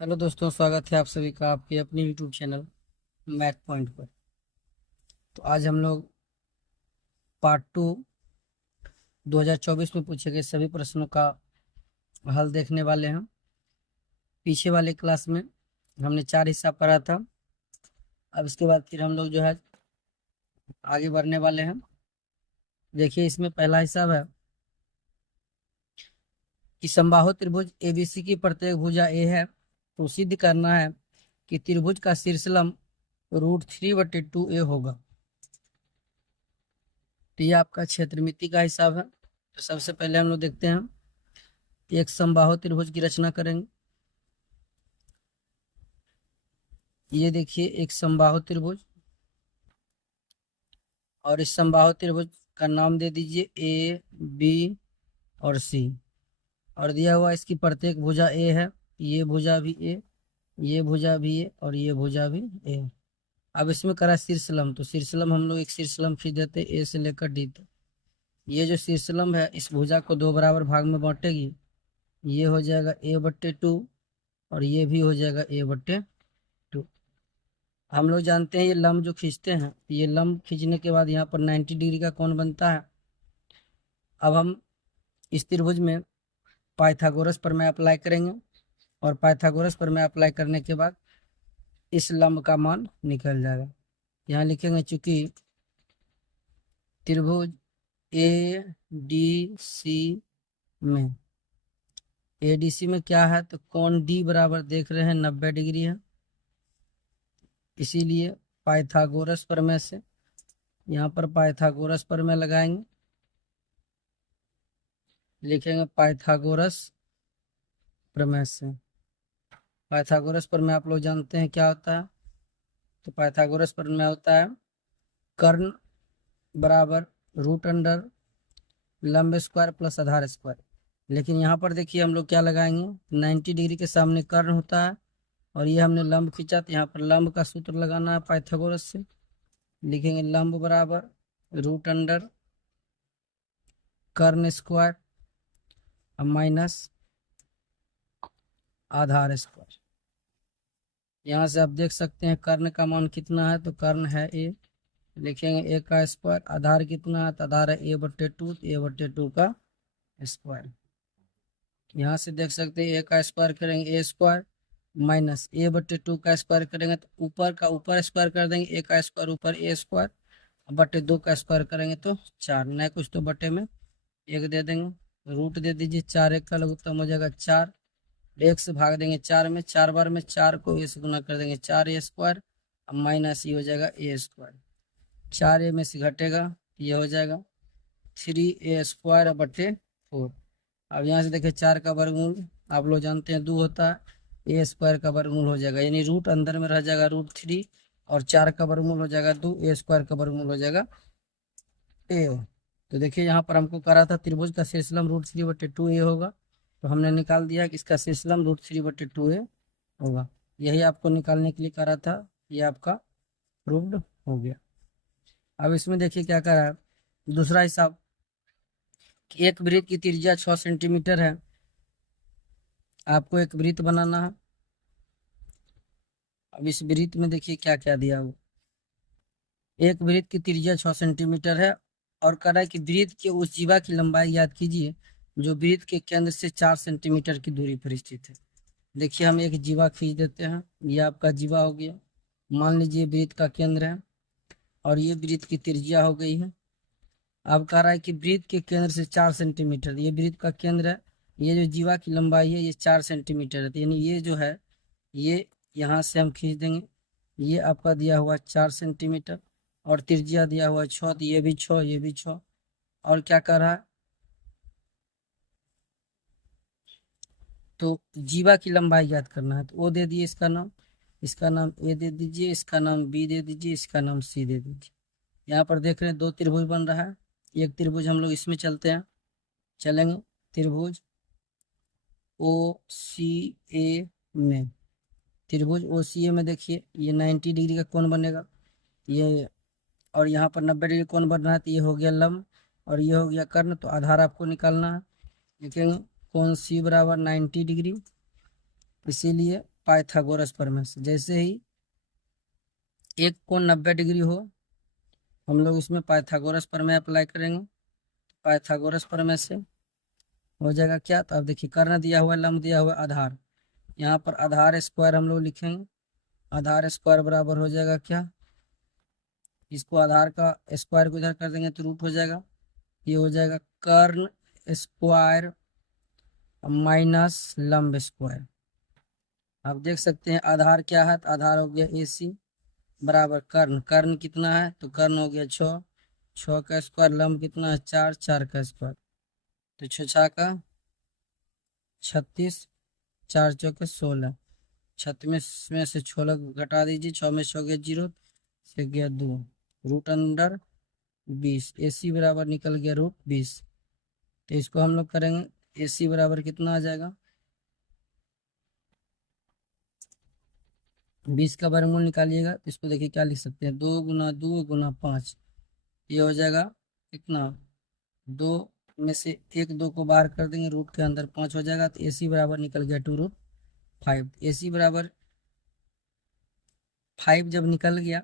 Hello दोस्तों, स्वागत है आप सभी का आपके अपने यूट्यूब चैनल मैथ पॉइंट पर। तो आज हम लोग पार्ट 2 2024 में पूछे गए सभी प्रश्नों का हल देखने वाले हैं। पीछे वाले क्लास में हमने 4 हिस्सा पढ़ा था। अब इसके बाद फिर हम लोग जो है आगे बढ़ने वाले हैं। देखिए, इसमें पहला हिस्सा है कि समबाहु त्रिभुज एबीसी की प्रत्येक भुजा ए है, तो सिद्ध करना है कि त्रिभुज का शीर्षलंब √3/2a होगा। तो ये आपका क्षेत्रमिति का हिसाब है। तो सबसे पहले हम लोग देखते हैं, एक समबाहु त्रिभुज की रचना करेंगे। ये देखिए एक समबाहु त्रिभुज, और इस समबाहु त्रिभुज का नाम दे दीजिए ए, बी और सी। और दिया हुआ इसकी प्रत्येक भुजा ए है, ये भुजा भी ए, ये भुजा भी ए और ये भुजा भी ए। अब इसमें करा शीर्षलंब, तो शीर्षलंब हम लोग एक शीर्षलंब खींच देते ए से लेकर डी तक। ये जो शीर्षलंब है इस भुजा को 2 बराबर भाग में बांटेगी। ये हो जाएगा a/2 और ये भी हो जाएगा a/2। हम लोग जानते हैं ये लंब जो खींचते हैं, ये लंब खींचने के बाद यहाँ पर 90 डिग्री का कोण बनता है। अब हम इस त्रिभुज में पाइथागोरस प्रमेय अप्लाई करेंगे, और पाइथागोरस प्रमेय अप्लाई करने के बाद इस लंब का मान निकल जाएगा। यहाँ लिखेंगे चूंकि त्रिभुज ए डी सी में, एडीसी में क्या है तो कोण डी बराबर देख रहे हैं 90 डिग्री है, इसीलिए पाइथागोरस प्रमेय से यहाँ पर पाइथागोरस प्रमेय लगाएंगे। लिखेंगे पाइथागोरस प्रमेय से। पाइथागोरस प्रमेय आप लोग जानते हैं क्या होता है। तो पाइथागोरस प्रमेय होता है कर्ण बराबर √अंडर लंब स्क्वायर प्लस आधार स्क्वायर। लेकिन यहाँ पर देखिए हम लोग क्या लगाएंगे, 90 डिग्री के सामने कर्ण होता है, और ये हमने लंब खींचा, तो यहाँ पर लंब का सूत्र लगाना है पाइथागोरस से। लिखेंगे लंब बराबर √अंडर कर्ण स्क्वायर माइनस आधार स्क्वायर। यहाँ से आप देख सकते हैं कर्ण का मान कितना है, तो कर्ण है ए। लिखेंगे ए का स्क्वायर, आधार कितना है तो आधार है a/2, तो a/2 का स्क्वायर। यहाँ से देख सकते हैं ए का स्क्वायर करेंगे ए स्क्वायर, माइनस a/2 का स्क्वायर करेंगे तो ऊपर का ऊपर स्क्वायर कर देंगे, ए का स्क्वायर ऊपर ए स्क्वायर, बटे 2 का स्क्वायर करेंगे तो 4, नया कुछ तो बटे में 1 दे देंगे। रूट दे दीजिए, 4 1 का लघुत्तम हो जाएगा 4। एक से भाग देंगे 4 में, 4 बार में 4 को ए से गुना कर देंगे, 4a स्क्वायर, अब माइनस ये हो जाएगा ए स्क्वायर। 4a में से घटेगा, ये हो जाएगा 3a स्क्वायर बटे 4। अब यहाँ से देखिए 4 का वर्गमूल आप लोग जानते हैं 2 होता है, ए स्क्वायर का वर्गमूल हो जाएगा, यानी रूट अंदर में रह जाएगा √3, और 4 का वर्गमूल हो जाएगा 2, ए स्क्वायर का वर्गमूल हो जाएगा ए। तो देखिए यहाँ पर हमको करा था त्रिभुज का शीर्षलंब √3/2a होगा, तो हमने निकाल दिया कि इसका शीर्षलंब √3/2a होगा। यही आपको निकालने के लिए करा था, ये आपका प्रूव्ड हो गया। अब इसमें देखिए क्या करा है, दूसरा हिसाब कि एक वृत्त की त्रिज्या 6 सेंटीमीटर है। आपको एक वृत्त बनाना है। अब इस वृत्त में देखिए क्या क्या दिया हुआ, एक वृत्त की त्रिज्या 6 सेंटीमीटर है, और कह रहा है कि वृत्त के उस जीवा की लंबाई याद कीजिए जो वृत्त के केंद्र से 4 सेंटीमीटर की दूरी पर स्थित है। देखिए हम एक जीवा खींच देते हैं, ये आपका जीवा हो गया। मान लीजिए वृत्त का केंद्र है, और ये वृत्त की त्रिज्या हो गई है। अब कह रहा है कि वृत्त के केंद्र से 4 सेंटीमीटर, ये वृत्त का केंद्र है, ये जो जीवा की लंबाई है ये 4 सेंटीमीटर है, तो यानी ये जो है ये यहाँ से हम खींच देंगे। ये आपका दिया हुआ 4 सेंटीमीटर, और त्रिज्या दिया हुआ 6, तो ये भी 6, ये भी 6। और क्या कर रहा है, तो जीवा की लंबाई याद करना है, तो वो दे दिए इसका नाम ए दे दीजिए, इसका नाम बी दे दीजिए, इसका नाम सी दे दीजिए। यहाँ पर देख रहे हैं 2 त्रिभुज बन रहा है। एक त्रिभुज हम लोग इसमें चलते हैं, चलेंगे त्रिभुज ओ सी ए में। त्रिभुज ओ सी ए में देखिए ये 90 डिग्री का कोण बनेगा, ये, और यहाँ पर 90 डिग्री कोण बन रहा है, तो ये हो गया लंब और ये हो गया कर्ण। तो आधार आपको निकालना है। लिखेंगे कोण सी बराबर 90 डिग्री, इसीलिए पाइथागोरस प्रमेय से। जैसे ही एक कोण 90 डिग्री हो, हम लोग इसमें पाइथागोरस प्रमेय अप्लाई करेंगे। पाइथागोरस प्रमेय से हो जाएगा क्या, तो अब देखिए कर्ण दिया हुआ है, लंब दिया हुआ है, आधार। यहाँ पर आधार स्क्वायर हम लोग लिखेंगे। आधार स्क्वायर बराबर हो जाएगा क्या, इसको आधार का स्क्वायर को इधर कर देंगे तो रूट हो जाएगा। ये हो जाएगा कर्ण स्क्वायर माइनस लंब स्क्वायर। आप देख सकते हैं आधार क्या है, तो आधार हो गया AC बराबर कर्ण। कर्ण कितना है, तो कर्ण हो गया 6, 6 का स्क्वायर, लंब कितना है 4, 4 का स्क्वायर, तो 6 6 का 36, 4 चौके 16, 36 में से 16 घटा दीजिए, 6 में 6 गया 0, से गया 2, रूट अंडर 20। AC बराबर निकल गया रूट 20। तो इसको हम लोग करेंगे, AC बराबर कितना आ जाएगा, 20 का वर्गमूल निकालिएगा तो इसको देखिए क्या लिख सकते हैं, 2 गुना 2 गुना 5, ये हो जाएगा कितना, 2 में से 1 2 को बाहर कर देंगे, रूट के अंदर 5 हो जाएगा। तो AC बराबर निकल गया 2√5। AC बराबर 5 जब निकल गया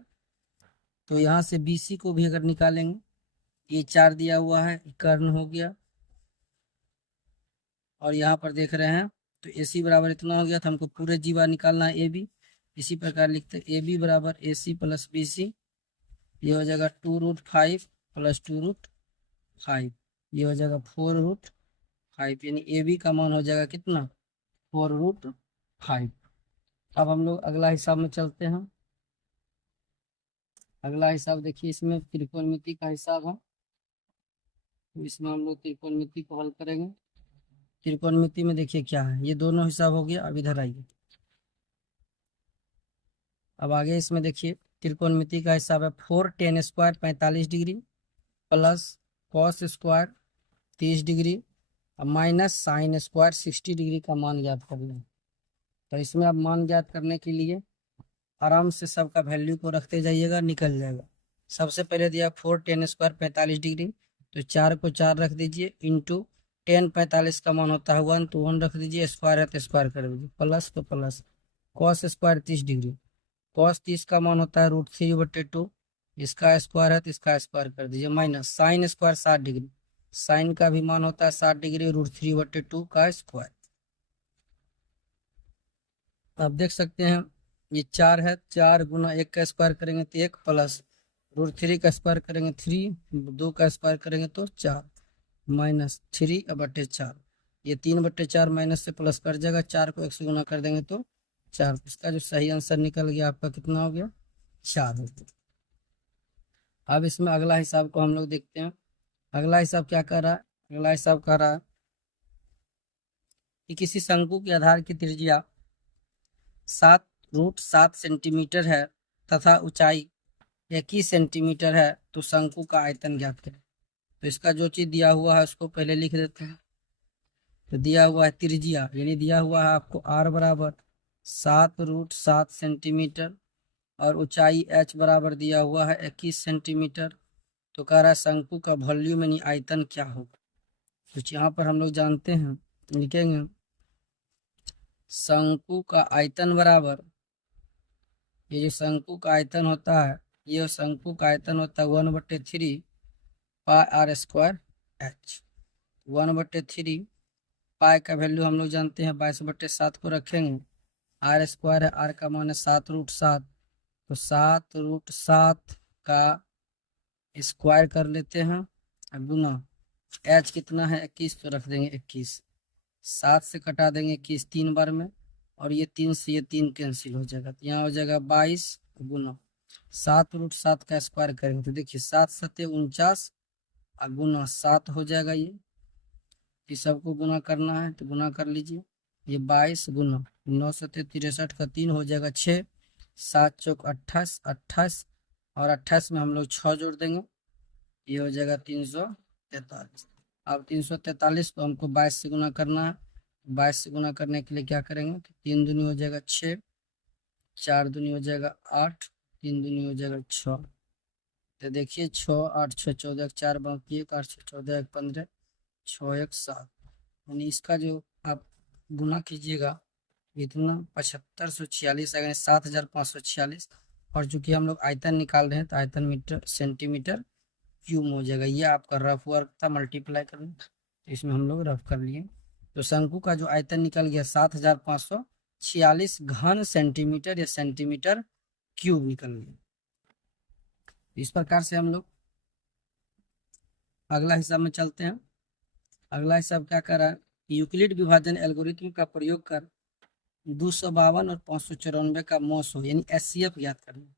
तो यहाँ से BC को भी अगर निकालेंगे, ये 4 दिया हुआ है, कर्ण हो गया, और यहाँ पर देख रहे हैं तो AC बराबर इतना हो गया, तो हमको पूरे जीवा निकालना है AB। इसी प्रकार लिखते हैं AB बराबर AC प्लस BC, ये हो जाएगा 2√5 प्लस 2√5, ये हो जाएगा 4√5, यानी AB का मान हो जाएगा कितना, 4√5। अब हम लोग अगला हिसाब में चलते हैं। अगला हिसाब देखिए, इसमें त्रिकोणमिति का हिसाब है, तो इसमें हम लोग त्रिकोणमिति को हल करेंगे। त्रिकोणमिति में देखिए क्या है, ये दोनों हिसाब हो गया। अब इधर आइए, अब आगे इसमें देखिए त्रिकोणमिति का हिसाब है 4 tan square 45 degree plus cos square 30 degree minus sign square 60 degree का मान ज्ञात कर लें। तो इसमें अब मान ज्ञात करने के लिए आराम से सबका वैल्यू को रखते जाइएगा, निकल जाएगा। सबसे पहले दिया 4 tan स्क्वायर 45 डिग्री, तो 4 को 4 रख दीजिए, इंटू 10 45 का मान होता है 1, तो 1 रख दीजिए, स्क्वायर है तो स्क्वायर कर दीजिए, प्लस तो plus, cos square 30 degree, cos 30 का मान होता है √3/2, इसका स्क्वायर है तो इसका स्क्वायर कर दीजिए, minus sign square 60 degree, sign का भी मान होता है 60 डिग्री, √3/2 का स्क्वायर। आप देख सकते हैं ये 4 है, 4 गुना 1 का स्क्वायर करेंगे तो 1, प्लस √3 का स्क्वायर करेंगे 3, 2 का स्क्वायर करेंगे तो 4, माइनस 3/4, ये 3/4 माइनस से प्लस कर जाएगा, 4 को 1 से गुना कर देंगे तो 4। इसका जो सही आंसर निकल गया आपका कितना हो गया, 4 हो गया। अब इसमें अगला हिसाब को हम लोग देखते हैं। अगला हिसाब क्या कर रहा है, अगला हिसाब कर रहा है कि किसी शंकु के आधार की त्रिज्या 7√7 सेंटीमीटर है तथा ऊंचाई 21 सेंटीमीटर है, तो शंकु का आयतन ज्ञात करें। तो इसका जो चीज दिया हुआ है उसको पहले लिख देते हैं। तो दिया हुआ है त्रिज्या, यानी दिया हुआ है आपको R बराबर 7√7 सेंटीमीटर, और ऊंचाई H बराबर दिया हुआ है 21 सेंटीमीटर। तो कह रहा है शंकु का वॉल्यूम यानी आयतन क्या होगा। तो यहाँ पर हम लोग जानते हैं, लिखेंगे शंकु का आयतन बराबर, ये जो शंकु का आयतन होता है, ये शंकु का आयतन होता है 1/3 पाई R स्क्वायर H। 1/3 पाई का वैल्यू हम लोग जानते हैं 22/7 को रखेंगे, R स्क्वायर है, R का मान है 7√7, तो 7√7 का स्क्वायर कर लेते हैं, गुना H कितना है 21, तो रख देंगे 21, 7 से कटा देंगे 21 3 बार में, और ये 3 से ये 3 कैंसिल हो जाएगा, तो यहाँ हो जाएगा 22 गुना 7√7 का स्क्वायर करेंगे तो देखिए 7 7 49 और गुना 7 हो जाएगा। ये सबको गुना करना है तो गुना कर लीजिए, ये 22 गुना 9 7 63 का 3 हो जाएगा 6, 7 चौक 28, 28 और 28 में हम लोग 6 जोड़ देंगे, ये हो जाएगा 343। अब 343 को हमको 22 से गुना करना है, 22 से गुना करने के लिए क्या करेंगे, तो 3 दूनी हो जाएगा 6, 4 दूनी हो जाएगा 8, 3 दूनी हो जाएगा 6। तो देखिए 6 8 6 14 4 बाकी 1 8 6 14 1 15 6 1 7, यानी इसका जो आप गुना कीजिएगा इतना 7546 अगर 7546, और चूंकि हम लोग आयतन निकाल रहे हैं तो आयतन मीटर सेंटीमीटर क्यूब हो जाएगा। ये आपका रफ वर्क था मल्टीप्लाई करना, तो इसमें हम लोग रफ कर लिए। तो शंकु का जो आयतन निकल गया 7546 घन सेंटीमीटर या सेंटीमीटर क्यूब निकल गया। इस प्रकार से हम लोग अगला हिसाब में चलते हैं। अगला हिसाब क्या कर रहा है, यूक्लिड विभाजन एल्गोरिथम का प्रयोग कर 252 और 594 का मॉस हो यानी एचसीएफ ज्ञात करना।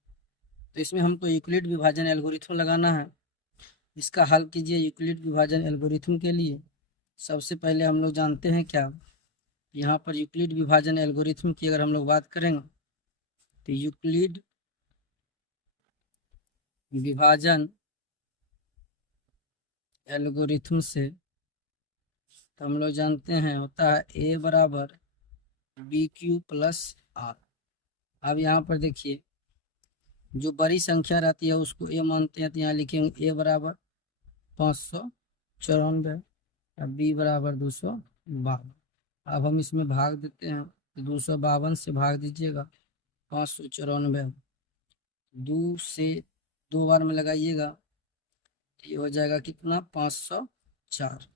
तो इसमें हमको यूक्लिड विभाजन एल्गोरिथम लगाना है। इसका हल कीजिए। यूक्लिड विभाजन एल्गोरिथम के लिए सबसे पहले हम लोग जानते हैं क्या, यहाँ पर यूक्लिड विभाजन एल्गोरिथम की अगर हम लोग बात करेंगे तो यूक्लिड विभाजन एल्गोरिथम से तो हम लोग जानते हैं होता है ए बराबर बी क्यू प्लस आर। अब यहाँ पर देखिए जो बड़ी संख्या रहती है उसको ए मानते हैं, तो यहाँ लिखेंगे ए बराबर 594 और बी बराबर 252। अब हम इसमें भाग देते हैं, तो 252 से भाग दीजिएगा 594, 2 से 2 बार में लगाइएगा, ये हो जाएगा कितना 504,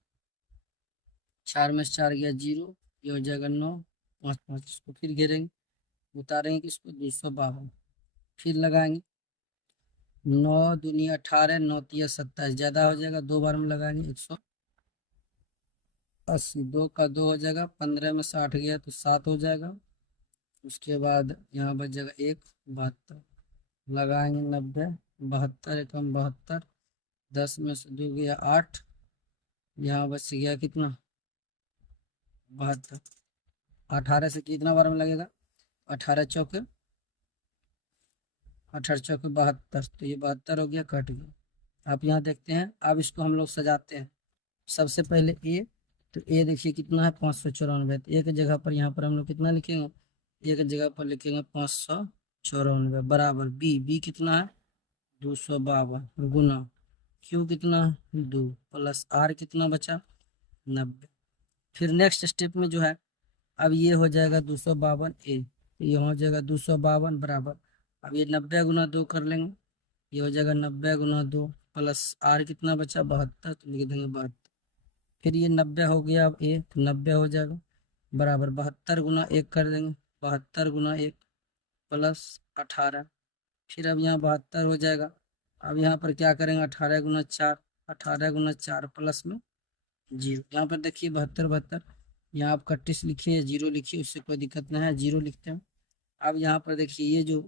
4 में से 4 गया 0, ये हो जाएगा 9, 5 5, इसको फिर घेरेंगे, उतारेंगे किसको 252, फिर लगाएंगे 9 दूनी 18, 9 तिया 27, ज़्यादा हो जाएगा, 2 बार में लगाएंगे 180, 2 का 2 हो जाएगा, 15 में 60 गया तो 7 हो जाएगा। उसके बाद यहाँ बच जाएगा 1 72, लगाएंगे 90, 72 एकम 72, 10 में से 2 गया 8, यहाँ बच गया कितना 72, 18 से कितना बार में लगेगा 18 चौके 72, तो ये 72 हो गया, कट गया। आप यहाँ देखते हैं। अब इसको हम लोग सजाते हैं। सबसे पहले ए, तो ए देखिए कितना है 594, तो एक जगह पर यहाँ पर हम लोग कितना लिखेंगे, एक जगह पर लिखेंगे 594 बराबर बी कितना है 252 गुना क्यू कितना है 2 प्लस आर कितना बचा 90। फिर नेक्स्ट स्टेप में जो है अब ये हो जाएगा 252 ए, तो ये हो जाएगा 252 बराबर, अब ये 90 गुना 2 कर लेंगे, ये हो जाएगा 90 गुना 2 प्लस आर कितना बचा 72, तो लिख देंगे 72। फिर ये 90 हो गया, अब ए तो 90 हो जाएगा बराबर 72 गुना 1 कर देंगे, 72 गुना 1 प्लस 18, फिर अब यहाँ 72 हो जाएगा। अब यहाँ पर क्या करेंगे 18 गुना 4, 18 गुना 4 प्लस में 0, यहाँ पर देखिए 72 72, यहाँ आप 31 लिखिए 0 लिखिए, उससे कोई दिक्कत नहीं है, 0 लिखते हैं। अब यहाँ पर देखिए ये जो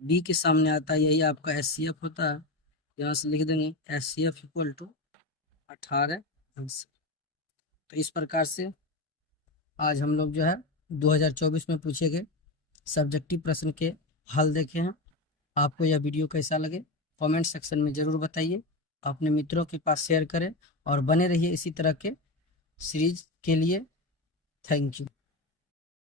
बी के सामने आता है यही आपका एचसीएफ होता है, यहाँ से लिख देंगे एचसीएफ इक्वल टू 18 आंसर। तो इस प्रकार से आज हम लोग जो है 2024 में पूछे गए सब्जेक्टिव प्रश्न के हल देखे हैं। आपको यह वीडियो कैसा लगे कमेंट सेक्शन में ज़रूर बताइए, अपने मित्रों के पास शेयर करें और बने रहिए इसी तरह के सीरीज के लिए। Thank you.